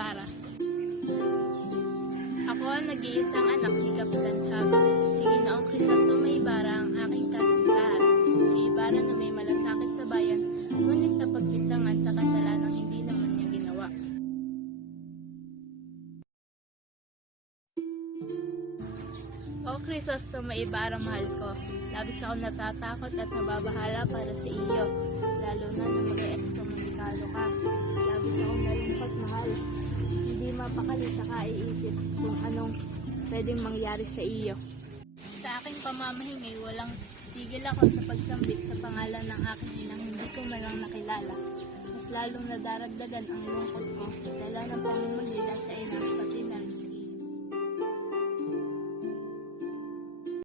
Ibarra. Ako ang nag-iisang anak ni Kapitan Tiago. Si Ginoong Crisostomo Ibarra ang aking kasintahan. Si Ibarra na may malasakit sa bayan, ngunit napagpintangan sa kasalanang hindi naman niya ginawa. O Crisostomo Ibarra, mahal ko. Labis ako natatakot at nababahala para sa iyo, lalo na nang mag-excommunicado ka. Labis akong nalungkot, mahal. Hindi mapakali sa kaiisip kung anong pwedeng mangyari sa iyo. Sa aking pamamahingi, walang tigil ako sa pagsambit sa pangalan ng aking inang hindi ko malang nakilala. Mas lalong nadaragdagan ang lungkot ko dahil ng